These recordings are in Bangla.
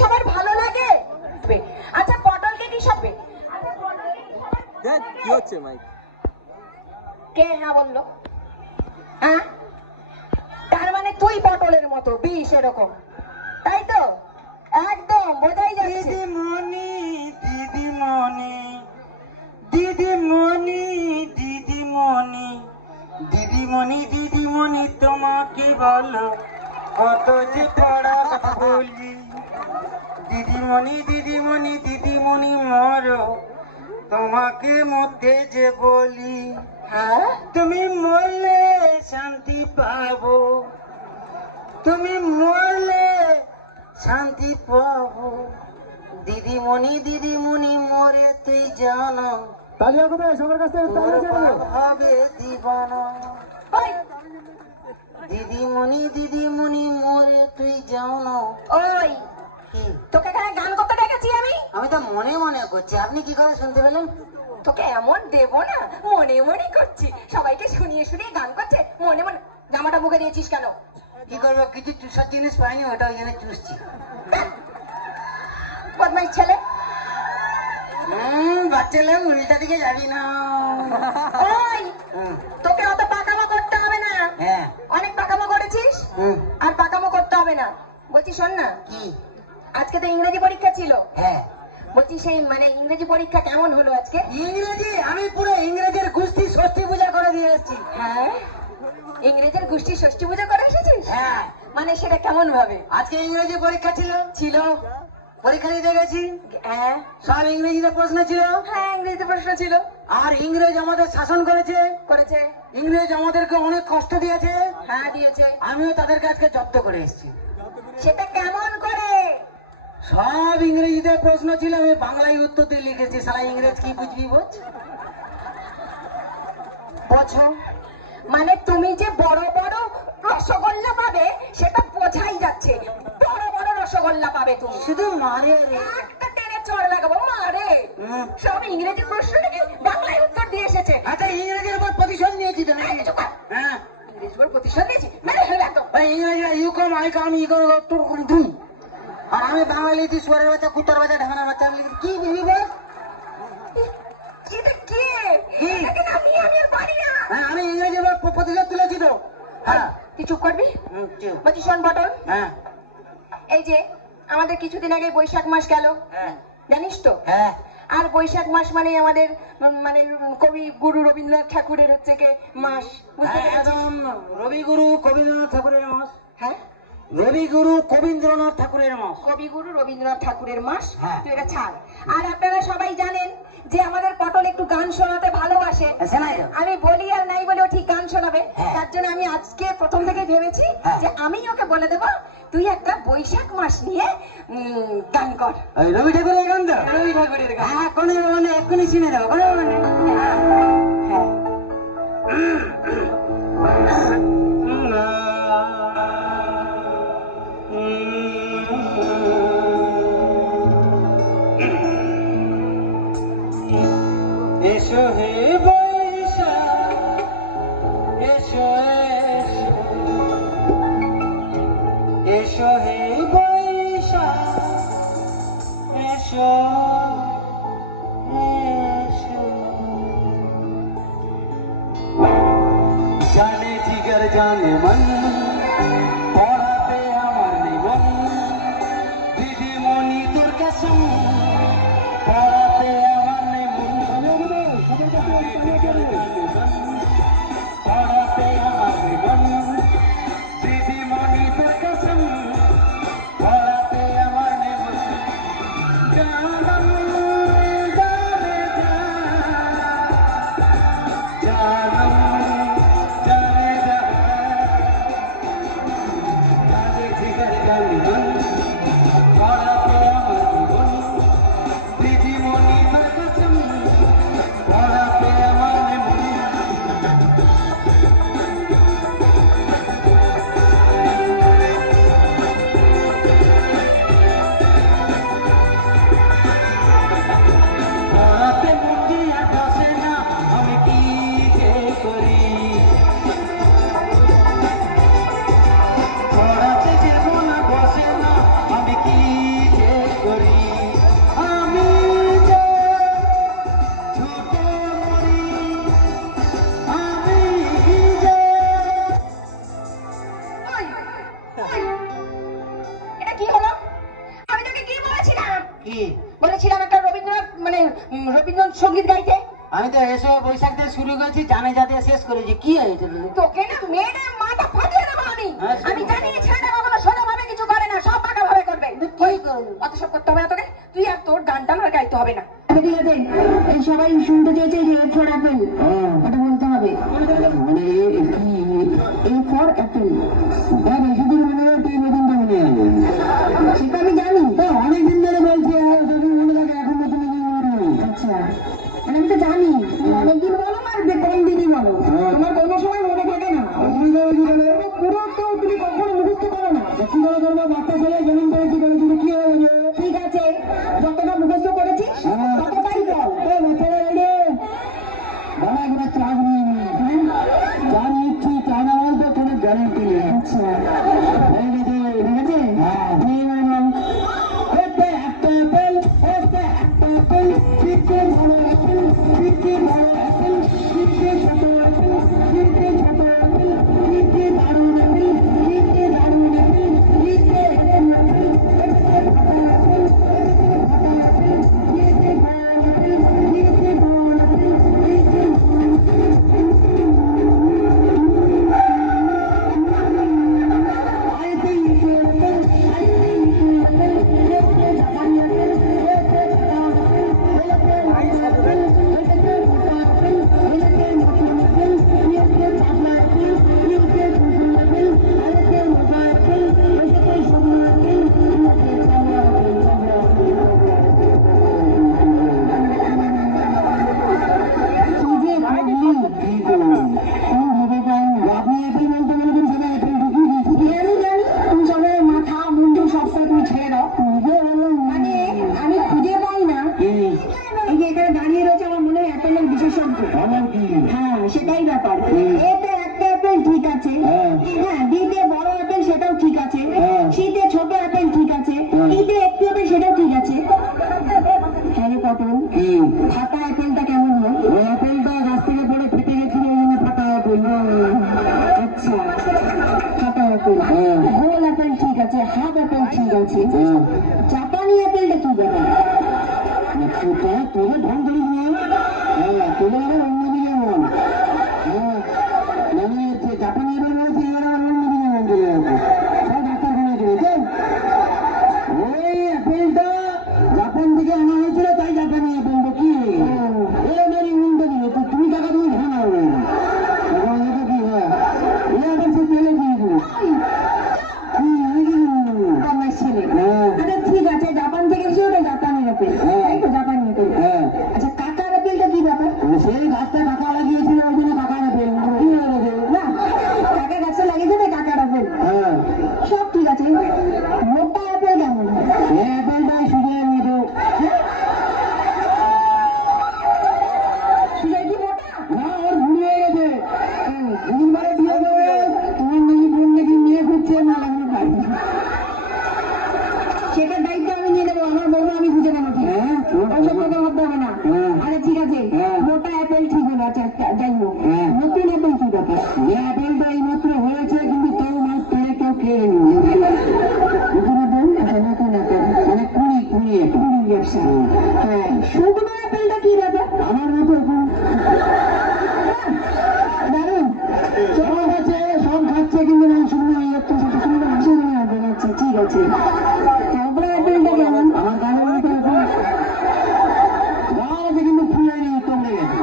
সবার ভালো লাগে? আচ্ছা পটলকে কি সব দেখ কি হচ্ছে মাইক? কে হ্যাঁ বললো? হ্যাঁ, তার মানে তুই পটলের মতো বিষ এরকম, তাই তো? একদম বোঝাই যাচ্ছে। দিদিমণি দিদিমণি দিদিমণি দিদিমণি দিদিমণি দিদিমণি তোমাকে বলো কত যে পড়া বলি। দিদিমণি দিদিমণি দিদিমণি মরো তোমাকে মধ্যে যে বলি। হ্যাঁ, তুমি মরলে শান্তি পাবো, তুমি মরলে শান্তি পাবো। দিদিমণি দিদিমণি মরে তুই জানো তালিয়া কোথায় সবার কাছে হবে দিবানা। ওই দিদিমণি দিদিমণি মরে তুই জানো। ওই কি? তোকে এখানে গান করতে ডেকেছি আমি? আমি তো মনে মনে করছি, আপনি কি করে শুনতে পেলেন? তোকে এমন দেবো না, মনে মনে করছি। সবাইকে শুনিয়ে শুনিয়ে গান করছে মনে মনে। জামাটা মুখে দিয়েছিস কেন? কি করবো, কিছু চুষার জিনিস পাইনি, ওটা ওই জন্য চুষছি। বদমাইশ ছেলে। বাচ্চা লোক উল্টা দিকে যাবি না। ওই তোকে অত পাকামো করতে হবে না। হ্যাঁ। অনেক পাকামো করেছিস, আর পাকামো করতে হবে না। বলছি শোন না, কি? আজকে তো ইংরেজি পরীক্ষা ছিল। হ্যাঁ। বলছি সেই মানে ইংরেজি পরীক্ষা কেমন হলো আজকে? ইংরেজি আমি পুরো ইংরেজের গুষ্টি ষষ্ঠী পূজা করে দিয়ে এসেছি। হ্যাঁ, ইংরেজের গোষ্ঠী ষষ্ঠী পুজো করে এসেছিস? হ্যাঁ। মানে সেটা কেমন ভাবে আজকে ইংরেজি পরীক্ষা ছিল। ছিল? পরীক্ষা দিতে গেছি, হ্যাঁ সব ইংরেজিতে প্রশ্ন ছিল। হ্যাঁ, ইংরেজিতে প্রশ্ন ছিল। আর ইংরেজ আমাদের শাসন করেছে, করেছে। ইংরেজ আমাদেরকে অনেক কষ্ট দিয়েছে। হ্যাঁ দিয়েছে। আমিও তাদের কাছে জব্দ করে এসেছি। সেটা কেমন করে? সব ইংরেজিতে প্রশ্ন ছিল, আমি বাংলায় উত্তর দিয়ে লিখেছি। সারা ইংরেজ কি বুঝবি বোঝ? বোঝো মানে তুমি যে বড় বড় রসগোল্লা পাবে সেটা বোঝাই যাচ্ছে। বড় বড় রসগোল্লা পাবে তুমি। শুধু মারে রে। একটা টেনে চড় লাগাবো মারে। সব ইংরেজি প্রশ্ন লিখে বাংলায় উত্তর দিয়ে এসেছে। আচ্ছা, ইংরেজির উপর প্রতিশোধ নিয়েছি তো নাকি? হ্যাঁ, ইংরেজি বল প্রতিশোধ নিয়েছি মেরে ফেলবে একদম। ইংরেজিরা ইউ কম আই কাম ই করে তোর দুই। আর আমি বাংলা লিখছি সোয়ারের বাচ্চা, কুত্তার বাচ্চা, ঢাকানা বাচ্চা লিখছি। কি বুঝবি বল? এটা কে? কি? এটাকে না আমি আর পারি না। হ্যাঁ, আমি ইংরেজির উপর প্রতিশোধ তুলেছি তো। হ্যাঁ। তুই চুপ করবি? চুপ। বলছি শোন পটল, হ্যাঁ। এই যে আমাদের কিছুদিন আগে বৈশাখ মাস গেল, হ্যাঁ। জানিস তো? হ্যাঁ। আর বৈশাখ মাস মানে আমাদের মানে কবি গুরু রবীন্দ্রনাথ ঠাকুরের হচ্ছে কে মাস, বুঝতে পেরেছিস? একদম রবিগুরু কবীন্দ্রনাথ ঠাকুরের মাস। হ্যাঁ, রবিগুরু কবীন্দ্রনাথ ঠাকুরের মাস। কবিগুরু রবীন্দ্রনাথ ঠাকুরের মাস। হ্যাঁ। তুই এটা ছাড়। আর আপনারা সবাই জানেন যে আমাদের পটল একটু গান শোনাতে ভালোবাসে। শোনাই তো। আমি বলি আর নাই বলে ও ঠিক গান শোনাবে। হ্যাঁ। তার জন্য আমি আজকে প্রথম থেকে ভেবেছি হ্যাঁ। যে আমি ওকে বলে দেবো তুই একটা বৈশাখ মাস নিয়ে গান কর। ওই রবি ঠাকুরের গান তো? রবি ঠাকুরের গান। হ্যাঁ, কোনো মানে এক্ষুনি শুনে দেবো, কোনো মানে। হ্যাঁ। এসো হে বৈশাখ, এসো এসো, এসো হে বৈশাখ, এসো এসো। জানে জিগর জানে মন, পড়াতে আমার নিমন। দিদিমণি তোর কসম, পড়াতে আমার নিমন। পড়াতে আমার নিমন। দিদিমণি তোর কসম, পড়াতে আমার নিমন। জানম জানে জানম জানে জানে জিগর জানে মন, পড়াতে আমার নিমন। করি আমি যে ছোট মরি আমি যে ওই, ওই, এটা কি হলো? আমি তোকে কি বলেছিলাম? কি বলেছিলাম একটা রবীন্দ্রনাথ মানে রবীন্দ্রনাথ সঙ্গীত গাইতে। আমি তো এসো বৈশাখ দিয়ে শুরু করেছি জানে যাতে শেষ করেছি কি হয়েছে দিদি? তোকে না মেয়েদের মাথা ফাটিয়ে দেবো আমি। হ্যাঁ, আমি জানি এই ছেলেটা কখনো সোজা ভাবে কিছু করে না, সব পাকা ভাবে করবে। কি করবো? অত সব করতে হবে না তোকে, তুই আর তোর গান টান আর গাইতে হবে না। ঠিক আছে, এই সবাই শুনতে চেয়েছে যে এ ফর অ্যাপেল, ওটা বলতে হবে। মানে কি এ ফর অ্যাপেল, বেশি দিন মনে হয় তুই নতুন তো মনে হবে সেটা আমি জানি। অনেকদিন ধরে বলছি যদি মনে থাকে এখন নতুন আচ্ছা, মানে আমি তো জানি তুমি অনেকদিন বলো আর কম দিনই বলো, তোমার কোনো সময় মনে থাকে না। পুরো তো তুমি কখনো মুখস্থ করো না। কি করে করবো বাচ্চা ছেলে যেমন করেছি করেছি কি হবে ঠিক আছে, যতটা মুখস্থ করেছিস ততটাই বল। বাবা চাপ নিয়ে চা নিচ্ছি চা না বলতে কোনো গ্যারান্টি নেই আচ্ছা, হয়ে গেছে ঠিক আছে, হ্যাঁ তুমি এবার বল। একটা অ্যাপেল একটা অ্যাপেল পিঠে বড় অ্যাপেল পিঠে বড় অ্যাপেল পিঠে ছোট অ্যাপেল পিঠে ছোট অ্যাপেল পিঠে দারুণ অ্যাপেল পিঠে দারুণ অ্যাপেল পিঠে অ্যাপেল সেটাই ব্যাপার। এতে একটা অ্যাপেল ঠিক আছে, হ্যাঁ, বিতে বড় অ্যাপেল সেটাও ঠিক আছে, সিতে ছোট অ্যাপেল ঠিক আছে, ইতে একটু অ্যাপেল সেটাও ঠিক আছে। হ্যাঁ রে পটল, ফাটা অ্যাপেলটা কেমন হয়? অ্যাপেলটা গাছ থেকে পড়ে ফেটে গেছিল ওই জন্য ফাটা অ্যাপেল আচ্ছা, ফাটা অ্যাপেল। গোল অ্যাপেল ঠিক আছে, হাফ অ্যাপেল ঠিক আছে, জাপানি অ্যাপেলটা কি ব্যাপার? তোরে ঢং করিস না তোরে আবার অন্যদিকে মন মানে জাপানি এবার বলছে এবার আবার অন্যদিকে মন চলে যাচ্ছে সব ডাক্তারখানায় চলেছে ওই অ্যাপেলটা জাপান থেকে আনা হয়েছিল তাই জাপানি অ্যাপেলটা কি এবারে উল্টো দিবে তো তুমি টাকা তুমি ধান হবে কি হয় এ আবার সে তেলে দিয়ে দিবে আমার ছেলে। আচ্ছা ঠিক আছে, জাপান থেকে এসে ওটা জাপানের অ্যাপেল, তাই তো জাপানি অ্যাপেল। আচ্ছা কাকার অ্যাপেলটা কি ব্যাপার? সেই গাছটা কাকা লাগিয়েছিল ওই জন্য কাকার অ্যাপেল কি হয়ে গেছে না, কাকা গাছে লাগিয়েছে না কাকার অ্যাপেল, সব ঠিক আছে। মোটা অ্যাপেল কেমন হয়? এই অ্যাপেলটাই সুজের মতো ঠিক আছে, কি মোটা? না ওর ভুল হয়ে গেছে দুদিনবারে বিয়ে করবে তোমার নাকি বোন নাকি মেয়ে খুঁজছে না লাগবে পাই সেটার দায়িত্ব আমি নিয়ে নেবো, আমার বউকে আমি খুঁজে নেবো, ঠিক ওইসব কথা ভাবতে হবে না। আরে ঠিক আছে, মোটা অ্যাপেল ঠিক হলো, আচ্ছা যাই হোক, নতুন অ্যাপেল কি ব্যাপার? এই অ্যাপেলটা এই মাত্র হয়েছে কিন্তু তাও মাছ পেয়ে কেউ খেয়ে নিয়ে নতুন অ্যাপেল, আচ্ছা নতুন অ্যাপেল মানে কুড়ি কুড়ি কুড়ি ব্যবসা। হ্যাঁ, শুকনো অ্যাপেলটা কি ব্যাপার? আমার মতো এখন দারুণ, সব আছে সব খাচ্ছে কিন্তু নাম শুনে হয়ে যাচ্ছে সেটা শুনবে না শুকনো অ্যাপেল, আচ্ছা ঠিক আছে। তারপরে অ্যাপেলটা কেমন? আমার গানের মতো এখন গান আছে কিন্তু ফুলে নেই কমে গেছে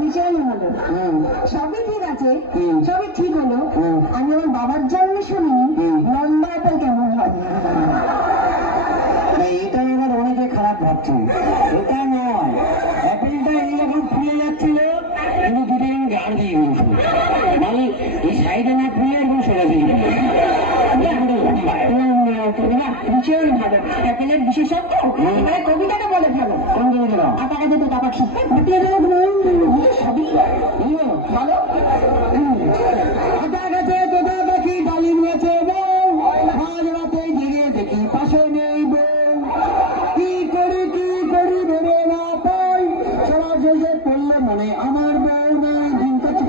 ভীষণ ভালো, সবই ঠিক আছে, সবই ঠিক হলো। আমি আমার বাবার জন্য শুনিনি লম্বা অ্যাপেল কেমন হয়। এটা এবার অনেকে খারাপ ভাবছে এটা নয় অ্যাপেলটা এই যখন ফুলে যাচ্ছিল কিন্তু দুদিন গাড় দিয়ে গেছে মানে এই সাইডে না ফুলে এবং সরাসরি ভীষণ ভালো, অ্যাপেলের বিশেষজ্ঞ। এবারে কবিতাটা বলে ভালো, কোন কবিতা আটা কাজে তো টাকা ঠিক সবই ভালো। আটা গাছে তোতা পাখি ডালিম গাছে বউ আজ রাতে জেগে দেখি পাশে নেই মনে আমার বউ নাই দিন কাছে